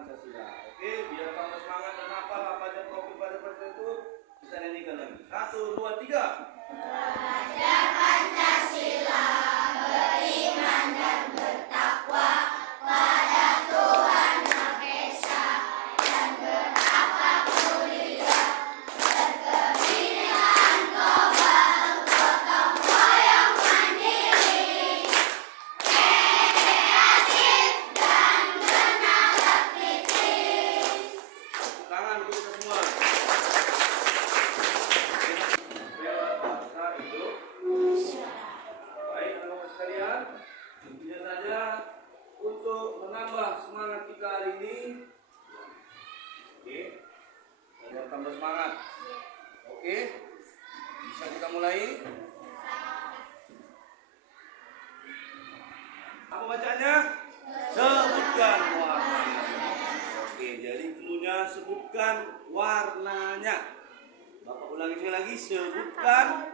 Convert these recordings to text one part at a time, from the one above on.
Pancasila. Oke, biar tambah semangat dan hafal apa aja profil pada itu kita nyanyikan lagi. 1, 2, 3. Belajar Pancasila, beriman dan bertakwa pada Tuhan Maha Esa dan berakhlak mulia, berkebinekaan global, gotong royong mandiri, kreatif dan bernalar kritis. Tangan untuk kita semua. Baik, teman-teman sekalian, intinya saja untuk menambah semangat kita hari ini. Oke, agar tambah semangat. Oke, bisa kita mulai. Apa bacanya? Sebutkan warnanya. Oke, jadi cluenya sebutkan warnanya. Bapak ulangi sekali lagi, sebutkan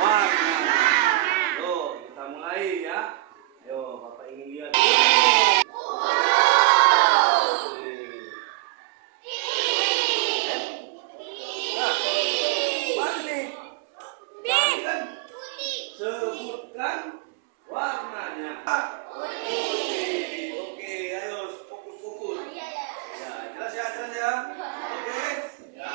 warnanya. Yo, kita mulai ya. Yo, Bapak ingin lihat. Nah, mana nih? Tadi kan sebutkan warnanya. Oke, ayo fokus. Ya, jelas ya. Oke. Ya.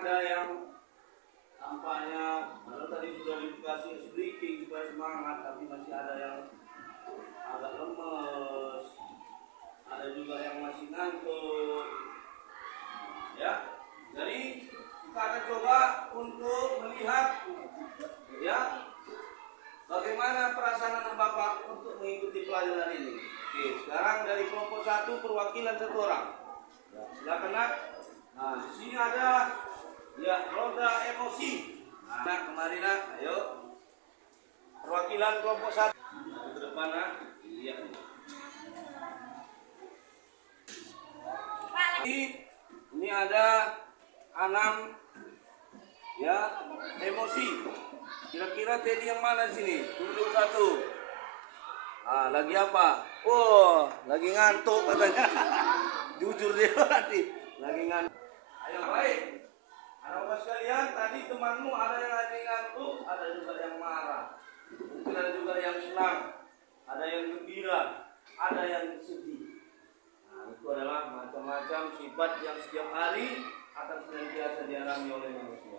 Ada yang tampaknya tadi sudah dikasih speaking supaya semangat, tapi masih ada yang agak lemes, ada juga yang masih ngantuk. Ya, jadi kita akan coba untuk melihat ya bagaimana perasaan anak bapak untuk mengikuti pelajaran ini. Oke, sekarang dari kelompok 1 perwakilan 1 orang. Ya, silakan nak. Nah, di sini ada ya roda emosi. Nah, kemarin nak, ayo. Perwakilan kelompok 1 ke depan nak. Lihat. Ini ada Anam ya, emosi. Kira-kira Teddy yang mana sini? Duduk 1. Ah, lagi apa? Oh, lagi ngantuk katanya. Jujur dia nanti. Lagi ngantuk. Ayo baik. Anak-anak sekalian, tadi temanmu ada yang lagi ngantuk, ada juga yang marah. Mungkin ada juga yang senang, ada yang gembira, ada yang sedih. Nah, itu adalah macam-macam sifat yang setiap hari akan senantiasa dialami oleh manusia.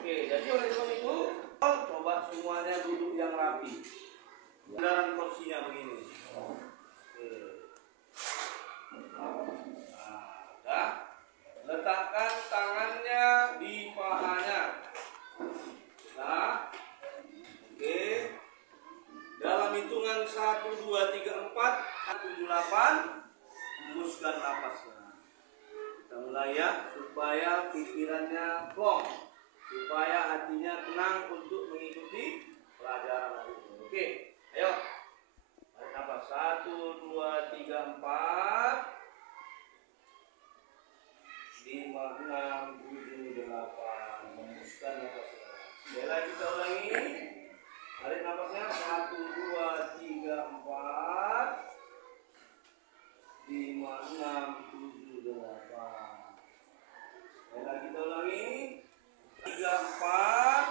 Oke, jadi oleh sebab itu, coba semuanya duduk yang rapi. Kendaraan kursinya begini. Oke. Nah, letakkan tangannya di pahanya. Nah, oke. Dalam hitungan 1, 2, 3, 4, 7, 8, hembuskan napasnya. Kita mulai ya, supaya pikirannya plong, supaya hatinya tenang untuk mengikuti pelajaran hari ini. Oke, ayo. Tarik napas. 1, 2, 3, 4. 5, 6, 7, 8. Hembuskan napasnya. Sekali lagi kita ulangi. Tarik napasnya. 1, 2, 3, 4. 5, 6, 7, 8. Sekali lagi kita ulangi. 3, 4.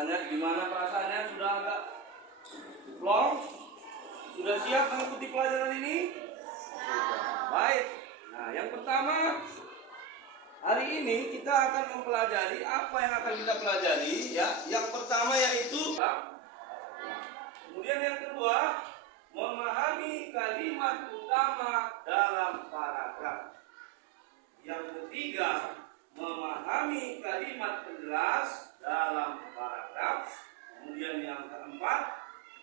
Makanya gimana perasaannya? Sudah agak long? Sudah siap mengikuti pelajaran ini? Baik. Nah, yang pertama, hari ini kita akan mempelajari apa yang akan kita pelajari ya. Yang pertama yaitu kemudian yang kedua, memahami kalimat utama dalam paragraf. Yang ketiga, memahami kalimat penjelas dalam paragraf. Kemudian yang keempat,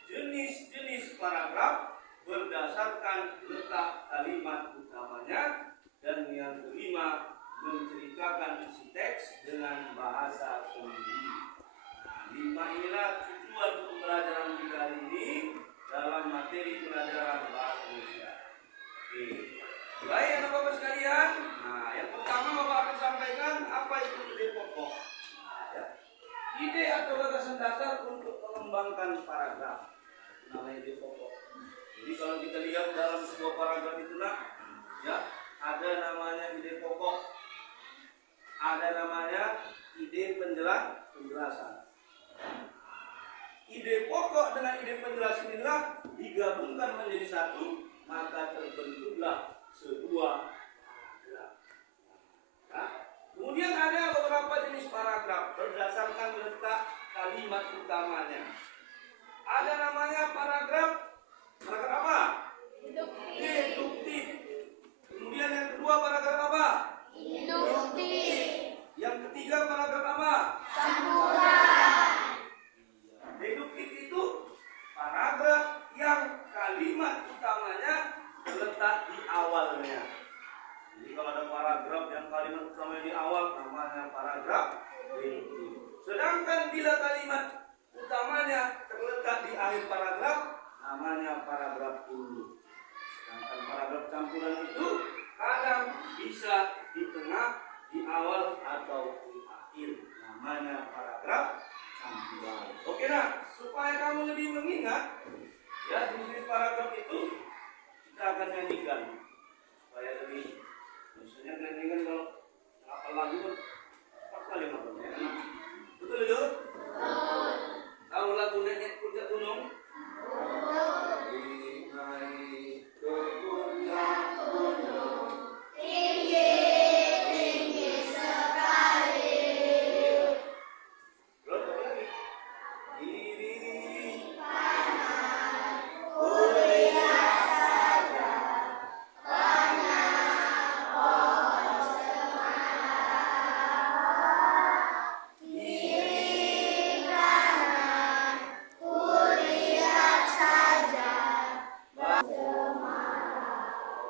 jenis-jenis paragraf berdasarkan letak kalimat utamanya. Dan yang kelima, menceritakan isi teks dengan bahasa sendiri. Nah, 5 inilah tujuan pembelajaran kita hari ini dalam materi pelajaran bahasa Indonesia. Oke. Baik anak-anak sekalian. Nah, yang pertama Bapak akan sampaikan apa itu ide pokok. Nah, ya. Ide atau gagasan dasar untuk mengembangkan paragraf. Namanya ide pokok. Jadi kalau kita lihat dalam sebuah paragraf itu ya, ada namanya ide pokok, ada namanya ide penjelasan. Ide pokok dengan ide penjelasan inilah digabungkan menjadi satu, maka terbentuklah sebuah paragraf. Nah, kemudian ada beberapa jenis paragraf berdasarkan letak kalimat utamanya. Ada namanya paragraf apa? Deduktif. Kemudian yang kedua paragraf apa? Induktif. Yang ketiga paragraf apa? Campuran. Deduktif itu paragraf yang kalimat utamanya terletak di awalnya. Jadi kalau ada paragraf yang kalimat utamanya di awal, namanya paragraf deduktif. Sedangkan bila kalimat utamanya terletak di akhir paragraf, namanya paragraf induk. Sedangkan paragraf campuran itu kadang bisa di tengah, di awal, atau di akhir. Namanya paragraf campuran. Oke nah, supaya kamu lebih mengingat ya jenis paragraf itu, kita akan nyanyikan supaya lebih. Misalnya nyanyikan kalau apa lagu apa kali makanya enak. Betul itu? Betul. Tahu lagu Nenek Puncak Gunung? Tinggi, tinggi sekali. Terus apa lagi? Diri Kulihat saja banyak pohon kiri kanan. Kulihat saja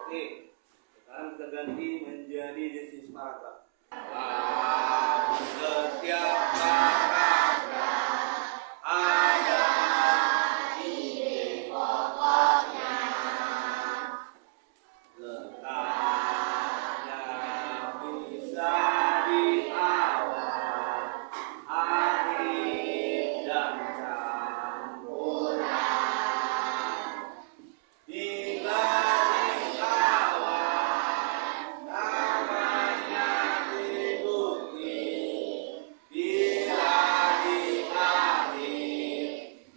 Oke, sekarang kita ganti menjadi jenis paragraf. Setiap paragraf ada ide pokoknya. letaknya bisa di awal, akhir, dan campuran. Bila di awal namanya deduktif, bila di akhir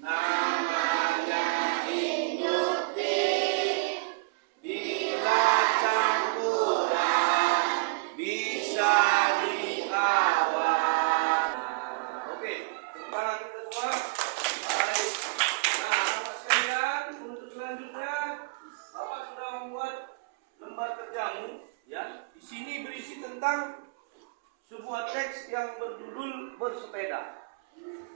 namanya induktif, bila campuran bisa di awal. Oke, sekarang kita semua. Baik. Nah, anak sekalian, untuk selanjutnya Bapak sudah membuat lembar kerjamu, ya. Di sini berisi tentang sebuah teks yang berjudul bersepeda.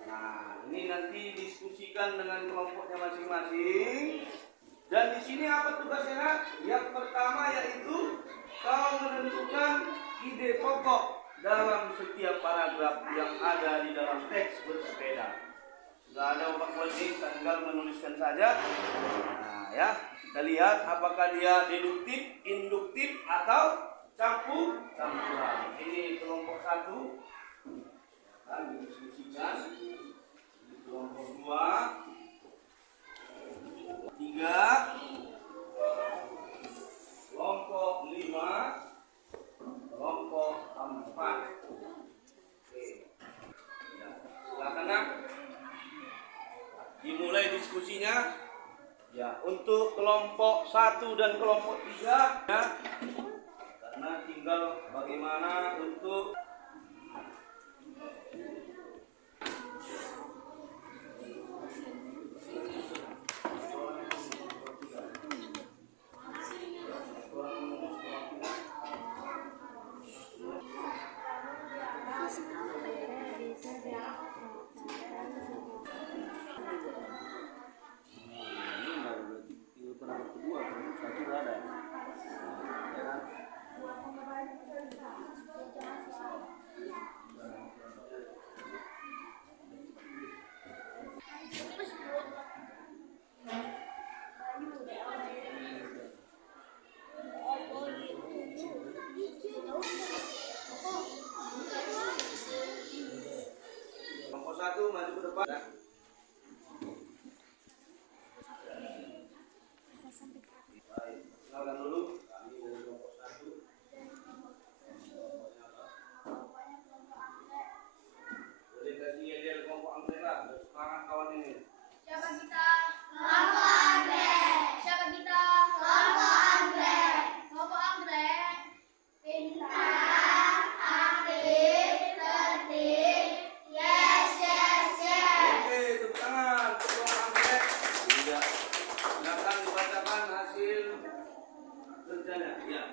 Nah, ini nanti diskusikan dengan kelompoknya masing-masing. Dan di sini apa tugasnya, Nak? Yang pertama yaitu kau menentukan ide pokok dalam setiap paragraf yang ada di dalam teks bersepeda. Sudah ada Bapak Wajib, tinggal menuliskan saja. Nah, ya, kita lihat apakah dia deduktif, induktif, atau campuran. Ini kelompok 1 akan didiskusikan. Kelompok 2, 3, kelompok 5, kelompok 4. Oke. Ya, silakan Nak. diskusinya. Ya, untuk kelompok 1 dan kelompok 3 ya, karena tinggal bagaimana untuk kelompok 1 maju ke depan. Ya. Baik, kenalkan dulu kami dari kelompok 1. Boleh kasih yel kelompok Amrera, semangat kawan ini. Siapa kita? Kelompok anggrek. Siapa kita? Kelompok anggrek. Kelompok anggrek. Pintar, aktif, tertib. Yes, yes, yes. Oke, tepuk tangan untuk kelompok Amrek. Iya. Silakan dibacakan hasil kerjanya. Ya.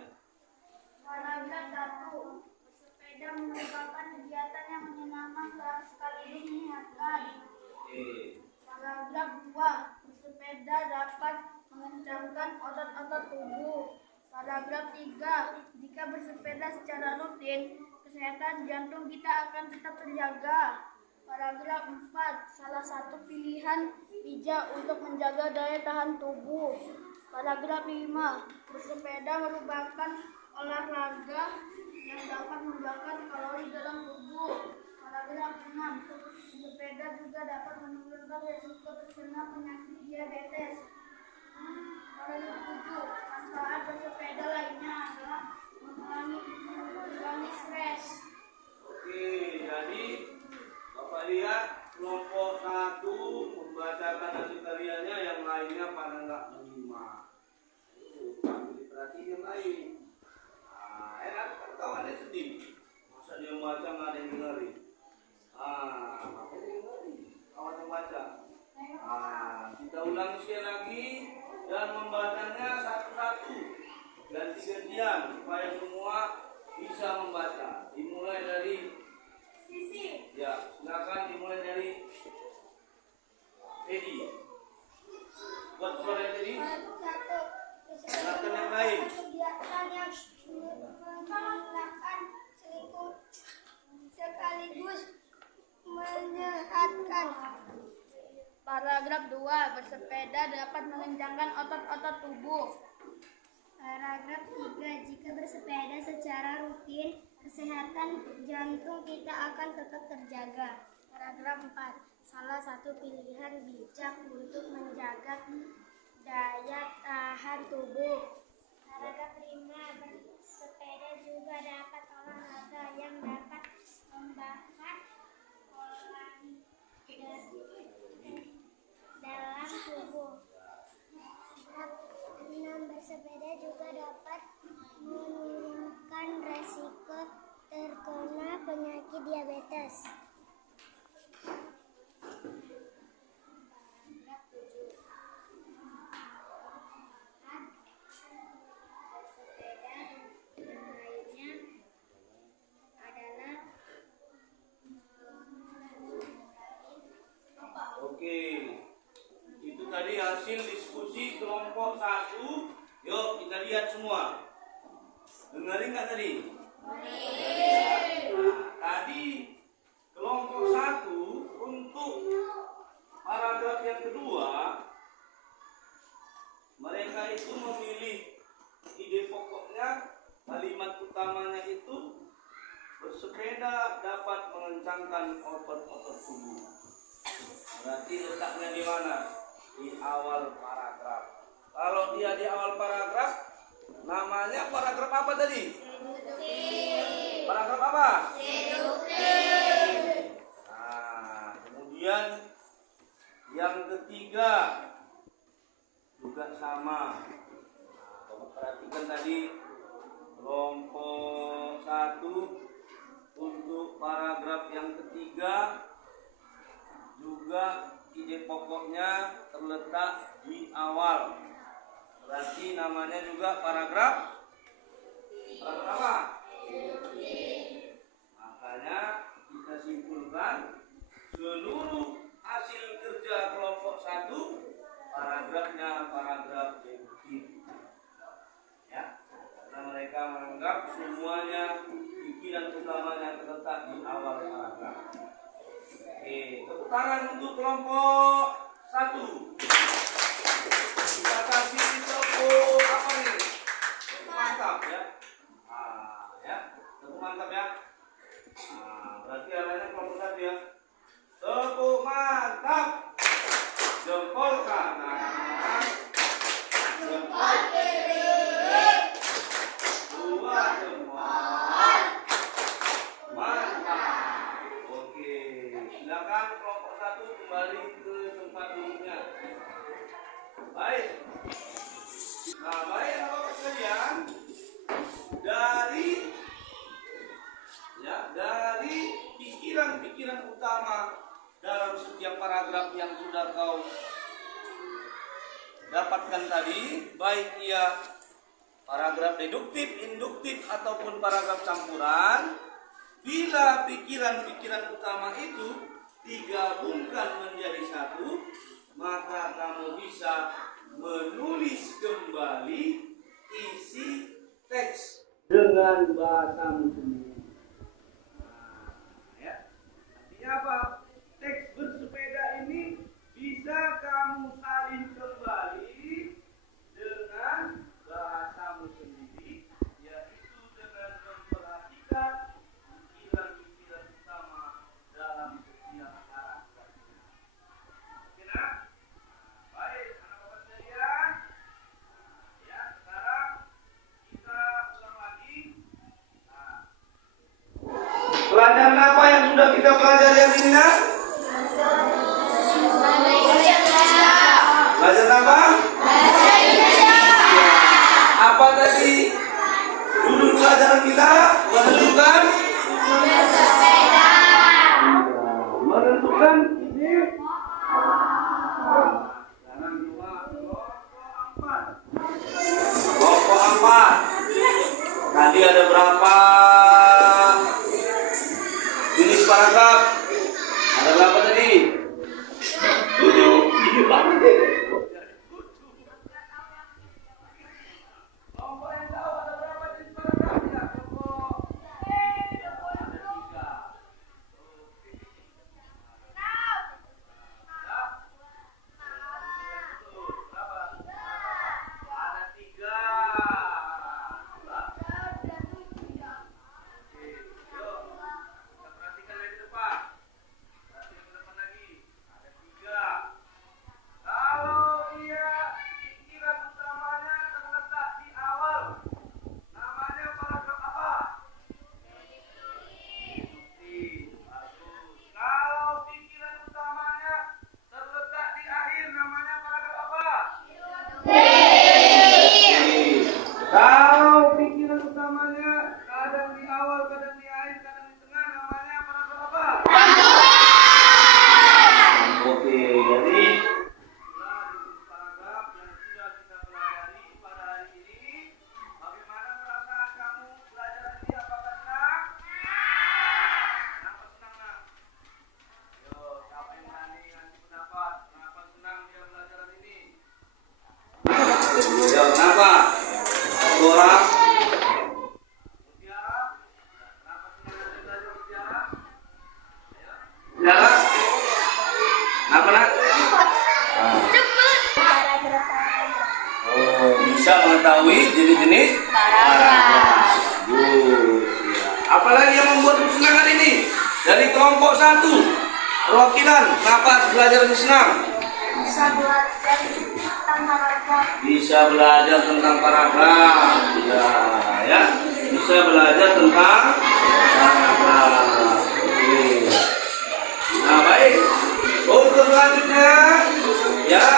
Paragraf 1. Bersepeda merupakan kegiatan yang menyenangkan sekaligus menyehatkan. Oke. Paragraf 2. Bersepeda dapat mengencangkan otot-otot tubuh. Paragraf 3. Jika bersepeda secara rutin, kesehatan jantung kita akan tetap terjaga. Paragraf 4. Salah satu pilihan bijak untuk menjaga daya tahan tubuh. Paragraf 5. Bersepeda merupakan olahraga yang dapat membakar kalori dalam tubuh. Paragraf 6. Bersepeda juga dapat menurunkan risiko terkena penyakit diabetes. Paragraf 7. Manfaat bersepeda lainnya adalah mengurangi stres. Oke, jadi Bapak lihat kelompok 1 membacakan hasil karyanya, yang lainnya pada nggak menyimak. Ambil perhatian yang lain. Nah, enak kan kawannya sedih. Masa dia baca nggak ada yang dengerin. Makanya dengerin kawan yang baca. Kita ulang sekali lagi dan membacanya satu-satu, ganti-gantian supaya semua bisa membaca. Dimulai dari Sisi. ya, silakan dimulai dari Edi. Buat suara Edi. Silakan yang lain. Kegiatan yang menghilangkan selingkuh sekaligus menyehatkan. Paragraf 2. Bersepeda dapat mengencangkan otot-otot tubuh. Paragraf 3. Jika bersepeda secara rutin, kesehatan jantung kita akan tetap terjaga. Paragraf 4. Salah satu pilihan bijak untuk menjaga daya tahan tubuh. Paragraf 5. Bersepeda juga dapat olahraga yang dapat membakar kalori dalam tubuh. Paragraf 6. Bersepeda juga dapat menurunkan resiko terkena penyakit diabetes. Paragraf 7. Bersepeda yang lainnya adalah Oke. Itu tadi hasil diskusi kelompok 1. Yuk kita lihat semua. Dengerin nggak tadi? Tadi kelompok 1 untuk paragraf yang kedua, mereka itu memilih ide pokoknya, kalimat utamanya itu bersepeda dapat mengencangkan otot-otot tubuh. Berarti letaknya di mana? Di awal paragraf. Kalau dia di awal paragraf, namanya paragraf apa tadi? Paragraf apa? Nah, kemudian yang ketiga 3 juga sama. Nah, perhatikan tadi kelompok 1 untuk paragraf yang ketiga juga ide pokoknya terletak di awal. Berarti namanya juga paragraf apa? Makanya kita simpulkan seluruh hasil kerja kelompok 1 paragrafnya paragraf deduktif. Ya, karena mereka menganggap semuanya pikiran utamanya terletak di awal paragraf. Oke, tepuk tangan untuk kelompok 1. Kita kasih tepuk apa nih? Tepuk mantap ya. Ya, tepuk mantap ya. Berarti arahnya kelompok 1 ya. Tepuk mantap. Jempol kanan. Jempol kiri. 2 jempol. Mantap. Oke, silakan kelompok 1 kembali ke tempat duduknya. Baik. Nah, baik Bapak sekalian, dari pikiran-pikiran utama dalam setiap paragraf yang sudah kau dapatkan tadi, baik ia paragraf deduktif, induktif ataupun paragraf campuran, bila pikiran-pikiran utama itu digabungkan menjadi satu, maka kamu bisa menulis kembali isi teks dengan bahasamu sendiri. Nah, ya. Artinya apa? Teks bersepeda ini bisa kamu salin kembali dengan bahasamu sendiri, yaitu dengan memperhatikan pikiran-pikiran utama dalam setiap paragraf. Oke, nak? Baik, anak-anak sekalian. Ya, sekarang kita ulang lagi. Pelajaran apa yang sudah kita pelajari hari ini, nak? Pelajaran apa? Apa tadi judul pelajaran kita? Menentukan menentukan ide. Sekarang coba kelompok 4. Tadi ada berapa jenis paragraf? Ada berapa tadi? 7. Kelompok yang tahu ada berapa jenis paragraf ya? Kelompok ada 3. Ada 3. Perhatikan lagi depan. Perhatikan ke depan lagi. Ada 3. Kalau dia pikiran utamanya terletak di awal, namanya paragraf apa? Deduktif. Bagus. Kalau pikiran utamanya terletak di akhir, namanya paragraf apa? Kalau pikiran utamanya kadang di awal, kadang di akhir, kadang di tengah, namanya paragraf apa? Oke, jadi itulah jenis paragraf yang sudah kita pelajari pada hari ini. Bagaimana perasaan kamu belajar ini? Apakah senang? Kenapa senang, nak? Yo, siapa yang berani ngasih pendapat? Kenapa senang dia belajar ini? Yo, kenapa? Satu orang. Mutiara. Kenapa senang dia belajar mutiara? Mutiara? Kenapa, nak? Oh, bisa mengetahui jenis-jenis paragraf. Bagus, ya. Apalagi yang membuatmu senang hari ini? Dari kelompok 1, perwakilan, kenapa belajar ini senang? Bisa belajar tentang paragraf. Bisa belajar tentang paragraf, ya. Bisa belajar tentang paragraf. Oke. Nah, baik. Untuk selanjutnya, ya,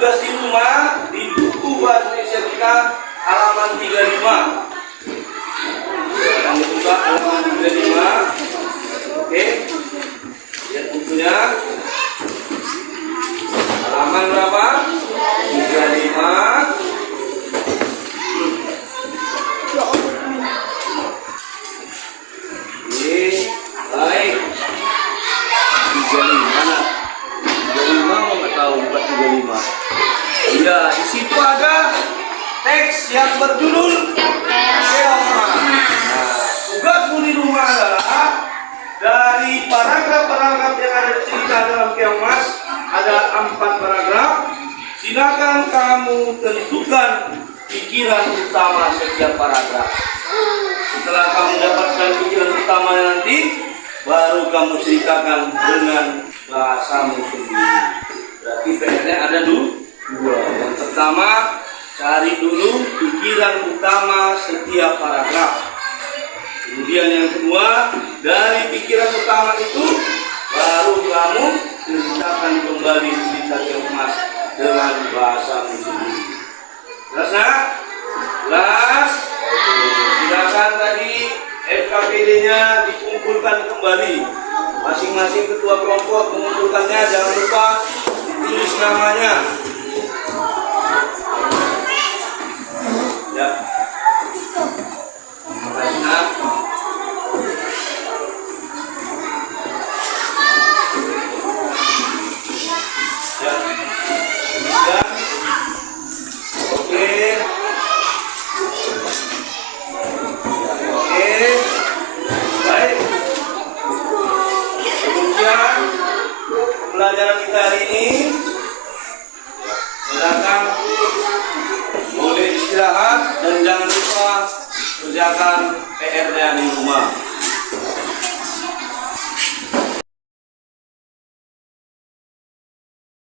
tugas di rumah di buku bahasa Indonesia kita halaman 35. Sekarang dibuka halaman 35. Oke. Lihat bukunya. Halaman berapa? 35. Oke, baik. 35 mana? 35 mau nggak tahu, bukan 35. Iya, di situ ada teks yang berjudul Keomas. Nah, tugasmu di rumah adalah dari paragraf-paragraf yang ada di cerita dalam Keomas, ada 4 paragraf. Silakan kamu tentukan pikiran utama setiap paragraf. Setelah kamu dapatkan pikiran utamanya nanti, baru kamu ceritakan dengan bahasamu sendiri. Berarti PR-nya ada dua. Yang pertama, cari dulu pikiran utama setiap paragraf. Kemudian yang kedua, dari pikiran utama itu, baru kamu ceritakan kembali cerita Keomas dengan bahasamu sendiri. Jelas nak? Jelas? Silakan tadi FKPD-nya dikumpulkan kembali. Masing-masing ketua kelompok mengumpulkannya, jangan lupa ditulis namanya. Ya. Makasih nak. Ya. Dan oke. Baik. Kemudian pembelajaran kita hari ini, silakan boleh istirahat dan jangan lupa kerjakan PR-nya di rumah.